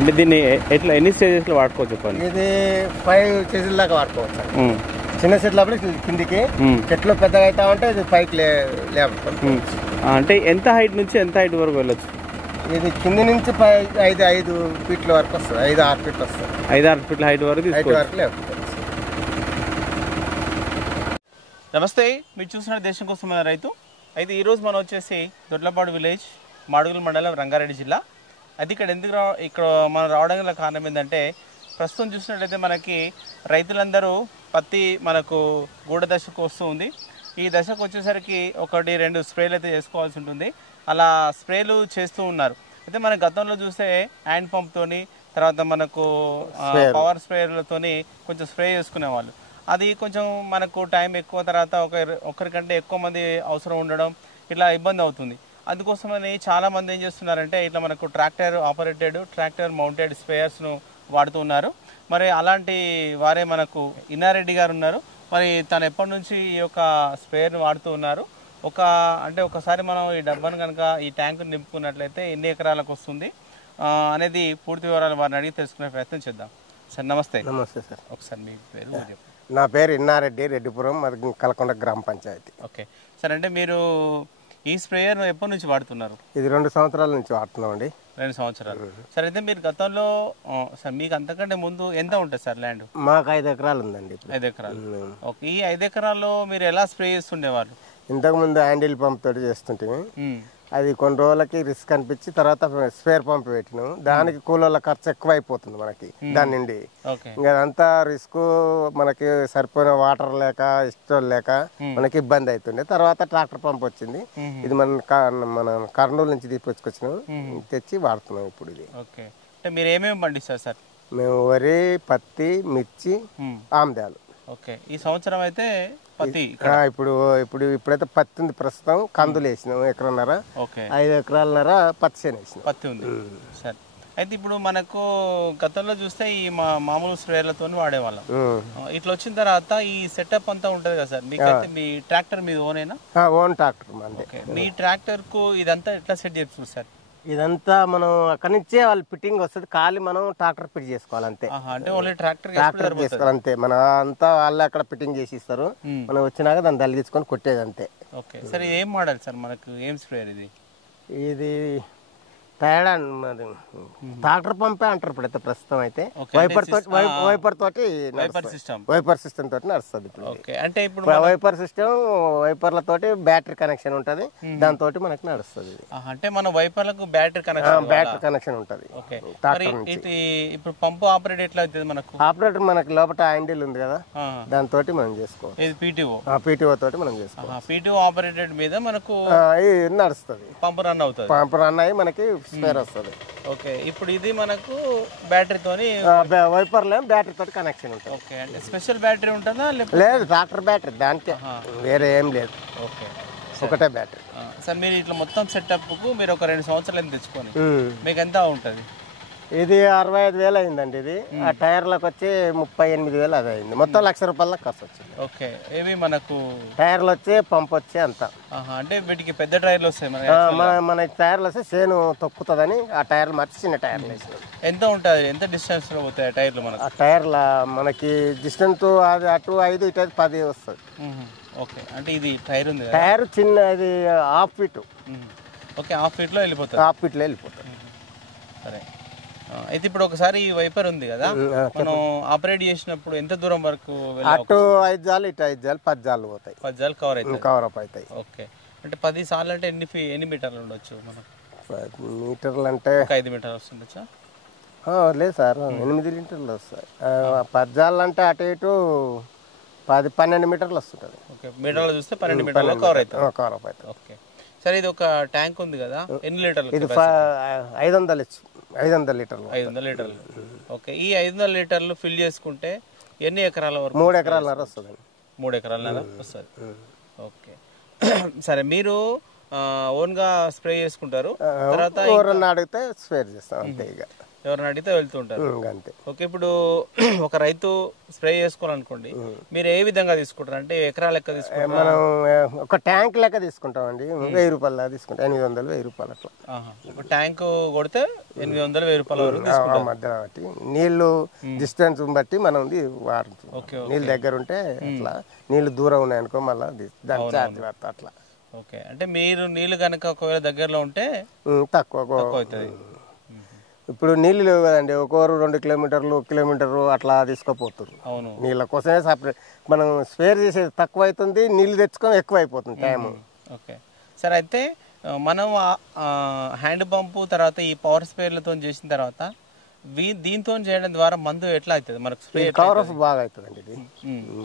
అంటే దీన్ని ఎట్లా ఎన్ని స్టేజెస్లో వాడుకోవచ్చు చెప్పండి? ఇది 5 స్టేజ్ల దాకా వాడుకోవచ్చు. చిన్న చెట్లు అప్పుడు కిందికి, చెట్లు పెద్దగా అవుతా ఉంటే ఇది పైకి లేపుతాం. అంటే ఎంత హైట్ నుంచి ఎంత హైట్ వరకు వెళ్ళొచ్చు? ఇది కింది నుంచి 5 ఫీట్ల వరకు వస్తుంది, 5-6 ఫీట్లు వస్తుంది. 5-6 ఫీట్ల హైట్ వరకు లేపుతాం. నమస్తే, మీరు చూసిన దేశం కోసం మన రైతు. అయితే ఈరోజు మనం వచ్చేసి దొడ్లపాడు విలేజ్, మాడుగుల మండలం, రంగారెడ్డి జిల్లా. అది ఇక్కడ మనం రావడం గల కారణం ఏంటంటే, ప్రస్తుతం చూసినట్లయితే మనకి రైతులందరూ పత్తి మనకు గూడ దశకు వస్తూ ఉంది. ఈ దశకు వచ్చేసరికి 1-2 స్ప్రేలు అయితే చేసుకోవాల్సి ఉంటుంది. అలా స్ప్రేలు చేస్తూ ఉన్నారు. అయితే మన గతంలో చూస్తే హ్యాండ్ పంప్తోని, తర్వాత మనకు పవర్ స్ప్రేలతోని కొంచెం స్ప్రే చేసుకునేవాళ్ళు. అది కొంచెం మనకు టైం ఎక్కువ, తర్వాత ఒకరికంటే ఎక్కువ మంది అవసరం ఉండడం, ఇట్లా ఇబ్బంది అవుతుంది. అందుకోసమని చాలామంది ఏం చేస్తున్నారంటే ఇట్లా మనకు ట్రాక్టర్ ఆపరేటెడ్, ట్రాక్టర్ మౌంటెడ్ స్ప్రేయర్స్ను వాడుతున్నారు. మరి అలాంటి వారే మనకు ఇన్నారెడ్డి గారు ఉన్నారు. మరి తను ఎప్పటి నుంచి ఈ యొక్క స్ప్రేయర్ను వాడుతూ ఉన్నారు, ఒకసారి మనం ఈ డబ్బాను కనుక ఈ ట్యాంకును నింపుకున్నట్లయితే ఎన్ని ఎకరాలకు వస్తుంది అనేది పూర్తి వివరాలు వారిని అడిగి తెలుసుకునే ప్రయత్నం చేద్దాం. సార్ నమస్తే. నమస్తే సార్. ఒకసారి మీ పేరు చెప్పండి. నా పేరు ఇన్నారెడ్డి, రెడ్డిపురం, మరి కలకొండ గ్రామ పంచాయతీ. ఓకే సార్, అంటే మీరు ఈ స్ప్రేయర్ ఎప్పటి నుంచి వాడుతున్నారు? ఇది 2 సంవత్సరాల నుంచి వాడుతున్నామండి. 2 సంవత్సరాలు. సార్, అయితే మీరు గతంలో సార్ మీకు అంతకంటే ముందు ఎంత ఉంటుంది సార్ ల్యాండ్? మాకు 5 ఎకరాలు ఉందండి. 5 ఎకరాలు. ఓకే, ఈ 5 ఎకరాల్లో మీరు ఎలా స్ప్రే చేస్తుండేవాళ్ళు? ఇంతకుముందు హ్యాండిల్ పంప్ తోటి చేస్తుంటే అది కొన్ని రోజులకి రిస్క్ అనిపించి తర్వాత స్పేర్ పంప్ పెట్టినాం. దానికి కూలీల ఖర్చు ఎక్కువ అయిపోతుంది మనకి. దాని నుండి ఇంకా అదంతా రిస్క్, మనకి సరిపోయిన వాటర్ లేక, ఇష్టం లేక మనకి ఇబ్బంది అవుతుంది. తర్వాత ట్రాక్టర్ పంప్ వచ్చింది. ఇది మన కర్నూలు నుంచి తీసుకొచ్చినాం, తెచ్చి వాడుతున్నాం ఇప్పుడు. ఇది ఓకే, అంటే మీరు ఏమేమి పండిస్తారు సార్? మేము వరి, పత్తి, మిర్చి, ఆమ్దాలు. ఓకే, ఈ సంవత్సరం అయితే పత్తి ఇప్పుడైతే పత్తి ఉంది ప్రస్తుతం. కందులు వేసినాం 1.5 ఎకరాలన్నర. 5 ఎకరాలన్నర పత్తి చేను వేసినాం. పత్తి ఉంది. సరే, అయితే ఇప్పుడు మనకు గతంలో చూస్తే ఈ మామూలు స్ప్రేలతో వాడేవాళ్ళం. ఇట్లా వచ్చిన తర్వాత ఈ సెటప్ అంతా ఉంటది కదా సార్, మీకైతే మీ ట్రాక్టర్ మీద ఓనేనా? Own tractor. మీ ట్రాక్టర్ కు ఇదంతా ఎట్లా సెట్ చేస్తుంది సార్? ఇదంతా మనం అక్కడి నుంచే వాళ్ళు ఫిట్టింగ్ వస్తుంది, ఖాళీ మనం ట్రాక్టర్ ఫిట్ చేసుకోవాలి అంతే. అంటే ఓన్లీ ట్రాక్టర్ చేసుకోవాలి అంతే. మన అంతా వాళ్ళే అక్కడ ఫిట్టింగ్ చేసి ఇస్తారు, మనం వచ్చినాక దాన్ని తలిగించుకొని కొట్టేది అంతే. ఓకే, సరే ఏం మోడల్ సార్ మనకు, ఏం స్ప్రేయర్ ఇది? ఇది తేడా ట్రాక్టర్ పంపే అంటారు ఇప్పుడైతే ప్రస్తుతం. అయితే వైపర్ సిస్టమ్ తోటి నడుస్తుంది ఇప్పుడు. అంటే ఇప్పుడు వైపర్ సిస్టమ్, వైపర్లతోటి బ్యాటరీ కనెక్షన్ ఉంటది, దాంతో మనకి నడుస్తుంది. అంటే మన వైపర్లకు బ్యాటరీ కనెక్షన్ ఉంటది. ఇప్పుడు పంపు ఆపరేట్ ఎట్లా అవుతుంది మనకు? ఆపరేటర్ మనకి లోపల హ్యాండిల్ ఉంది కదా, దాంతో మనం చేసుకోవాలి. పీటీఓ తోటి మనం చేసుకోవాలి. పీటీఓ ఆపరేటెడ్ మీద మనకు నడుస్తుంది, పంపు రన్ అవుతుంది. పంపు రన్ అయ్యి మనకి స్పేర్ వస్తుంది. ఓకే, ఇప్పుడు ఇది మనకు బ్యాటరీతోని, వైపర్లో బ్యాటరీ తోటి కనెక్షన్ ఉంటుంది. ఓకే, అంటే స్పెషల్ బ్యాటరీ ఉంటుందా? లేదు, ట్రాక్టర్ బ్యాటరీ, దానికే, వేరే ఏం లేదు. ఓకే, ఒకటే బ్యాటరీ. సార్, మీరు ఇట్లా మొత్తం సెటప్ కు మీరు ఒక 2 సంవత్సరాలు తెచ్చుకొని మీకు ఎంత ఉంటుంది? ఇది 65,000 అయిందండి. ఇది ఆ టైర్లకు వచ్చి 38,000 అది అయింది. మొత్తం 1,00,000 రూపాయల ఖర్చు వచ్చింది. ఓకే, ఏమి మనకు టైర్లు వచ్చి, పంప్ వచ్చి అంతా. అంటే వీటికి పెద్ద టైర్లు వస్తాయి మన టైర్లు వస్తే చేను తొక్కుతుందని ఆ టైర్లు మార్చి చిన్న టైర్లు వేసినాం. ఎంత ఉంటుంది, ఎంత డిస్టెన్స్ లో పోతాయి టైర్లు మనకు? ఆ టైర్ల మనకి డిస్టెన్స్ అది అటు 5, ఇటు 10 వస్తుంది. ఓకే, అంటే ఇది టైర్ ఉంది, టైర్ చిన్న, ఇది 1/2 ఫీట్. ఓకే, 1/2 ఫీట్ లో వెళ్ళిపోతుంది. 1/2 ఫీట్ లో వెళ్ళిపోతుంది. సరే, అయితే ఇప్పుడు ఒకసారి ఈ వైపర్ ఉంది కదా, మనం ఆపరేట్ చేసినప్పుడు ఎంత దూరం వరకు? అటు 5 జాలు, ఇటు 5 జాలు, 10 జాలు పోతాయి. 10 జాలు కవర్ అప్ అవుతాయి. ఓకే, అంటే 10 సార్లు అంటే ఎన్ని మీటర్లు ఉండొచ్చు మనకు? మీటర్లు అంటే 5 మీటర్లు వస్తుండొచ్చా? లేదు సార్, 8 మీటర్లు వస్తాయి. 10 జాలు అంటే అటు ఇటు 10-12 మీటర్లు వస్తుంటుంది. ఓకే, మీటర్లు చూస్తే 12 మీటర్లు కవర్ అవుతుంది. ఓకే, సరే, ఇది ఒక ట్యాంక్ ఉంది కదా, ఎన్ని లీటర్లు? ఇది 500 లీటర్లు. 500 లీటర్లు. ఓకే, ఈ 500 లీటర్లు ఫిల్ చేసుకుంటే ఎన్ని ఎకరాల వరకు? 3 ఎకరాలన్నర వస్తుంది. 3 ఎకరాలన్నర వస్తుంది. ఓకే, సరే, మీరు ఓన్ గా స్ప్రే చేసుకుంటారు, తర్వాత ఎవరన్నా అడిగితే స్ప్రే చేస్తాం అంతే. ఇక ఎవరిని అడిగితే వెళ్తుంటారు. అంతే. ఓకే, ఇప్పుడు ఒక రైతు స్ప్రే చేసుకోవాలనుకోండి, మీరు ఏ విధంగా తీసుకుంటారు? అంటే ఎకరా లెక్క తీసుకుంటారు? మనం ఒక ట్యాంక్ లెక్క తీసుకుంటామండి. 1000 రూపాయలు తీసుకుంటాం. 800, 1000 రూపాయలు అట్లా. ఒక ట్యాంక్ కొడితే 800, 1000 రూపాయల వరకు తీసుకుంటారు. మధ్య బట్టి నీళ్లు డిస్టెన్స్ బట్టి మనం వాడుతాం. నీళ్ళు దగ్గర ఉంటే అట్లా, నీళ్లు దూరం ఉన్నాయనుకో మళ్ళీ దాని ఛార్జ్ పడతా అట్లా. ఓకే, అంటే మీరు నీళ్లు కనుక ఒకవేళ దగ్గరలో ఉంటే తక్కువ అవుతుంది. ఇప్పుడు నీళ్ళు లేవు కదండి, ఒక్కొరు 2 కిలోమీటర్లు, 1 కిలోమీటరు అట్లా తీసుకుపోతారు. అవును, నీళ్ళ కోసమే సపరేట్. మనం స్పేర్ చేసేది తక్కువ అవుతుంది, నీళ్ళు తెచ్చుకొని ఎక్కువ అయిపోతుంది టైం. ఓకే, సరే. అయితే మనం హ్యాండ్ పంపు తర్వాత ఈ పవర్ స్ప్రేలతో చేసిన తర్వాత దీంతో చేయడం ద్వారా మందు ఎట్లా అవుతుంది మనకు? స్ప్రే కవర్ ఆఫ్ బాగా అవుతుందండి. ఇది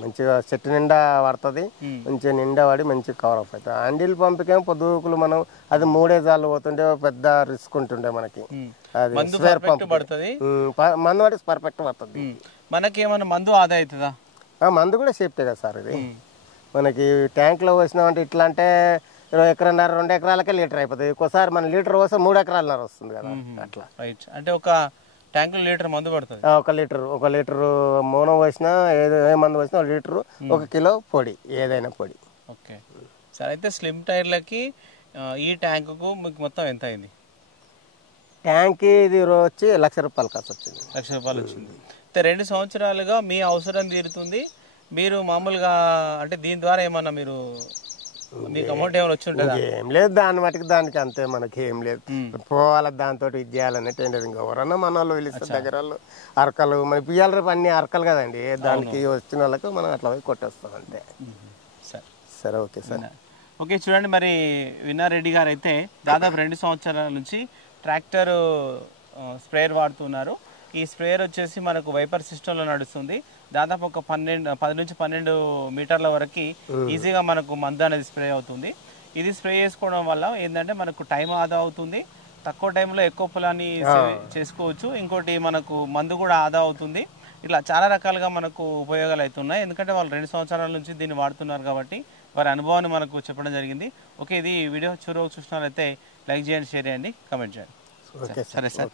మంచిగా చెట్టు నిండా పడుతుంది, మంచిగా నిండా పడి మంచిగా కవర్ ఆఫ్ అవుతుంది. హ్యాండిల్ పంపుకేమో పొద్దుకులు మనం అది 3 సార్లు పోతుండే పెద్ద రిస్క్ ఉంటుండే మనకి. అది స్పేర్ పంప్ పడుతుంది, మందు పడి పర్ఫెక్ట్ పడుతుంది. మనకి ఏమన్నా మందు ఆదా అవుతుందా? మందు కూడా సేఫ్టీ కదా సార్. ఇది మనకి ట్యాంక్ లో పోసినామంటే ఇట్లా అంటే 1 ఎకరన్నర 2 ఎకరాలకే లీటర్ అయిపోతుంది. ఒక్కోసారి మన లీటర్ పోస్తే 3 ఎకరాలన్నర వస్తుంది కదా అట్లా. రైట్, అంటే ఒక ట్యాంక్ లీటర్ మందు పడుతుంది. 1 లీటర్ మౌనం పోసినా ఏ మందు పోసినా 1 లీటర్ 1 కిలో పొడి, ఏదైనా పొడి. ఓకే, సరే. అయితే స్లిమ్ టైర్లకి ఈ ట్యాంకుకు మీకు మొత్తం ఎంత అయింది? ట్యాంక్ ఇది వచ్చి 1,00,000 రూపాయలు ఖర్చు వచ్చింది. 1,00,000 రూపాయలు వచ్చింది. అయితే 2 సంవత్సరాలుగా మీ అవసరం తీరుతుంది. మీరు మామూలుగా అంటే దీని ద్వారా ఏమన్నా మీరు మీకు అమౌంట్ ఏమైనా వచ్చి ఉంటుందా? ఏం లేదు, దాని మటుకు దానికి అంతే. మనకి ఏం లేదు, పోవాలి దాంతో ఇది చేయాలన్నట్టు ఏం లేదు. ఎవరన్నా మన వాళ్ళు పిలిస్తే దగ్గర వాళ్ళు అరకలు మనకి పియ్యాలి, రేపు అన్ని అరకలు కదండి. దానికి వచ్చిన వాళ్ళకి మనం అట్లా పోయి కొట్టేస్తాం అంతే. సరే, ఓకే సార్. ఓకే, చూడండి, మరి విన్నారెడ్డి గారు అయితే దాదాపు 2 సంవత్సరాల నుంచి ట్రాక్టర్ స్ప్రేయర్ వాడుతున్నారు. ఈ స్ప్రేయర్ వచ్చేసి మనకు వైపర్ సిస్టంలో నడుస్తుంది. దాదాపు ఒక 10 నుంచి 12 మీటర్ల వరకు ఈజీగా మనకు మందు అనేది స్ప్రే అవుతుంది. ఇది స్ప్రే చేసుకోవడం వల్ల ఏంటంటే మనకు టైం ఆదా అవుతుంది, తక్కువ టైంలో ఎక్కువ పొలాన్ని చేసుకోవచ్చు. ఇంకోటి మనకు మందు కూడా ఆదా అవుతుంది. ఇట్లా చాలా రకాలుగా మనకు ఉపయోగాలు అవుతున్నాయి. ఎందుకంటే వాళ్ళు 2 సంవత్సరాల నుంచి దీన్ని వాడుతున్నారు కాబట్టి వారి అనుభవాన్ని మనకు చెప్పడం జరిగింది. ఓకే, ఇది వీడియో చూసినట్లయితే లైక్ చేయండి, షేర్ చేయండి, కామెంట్ చేయండి. సరే సార్.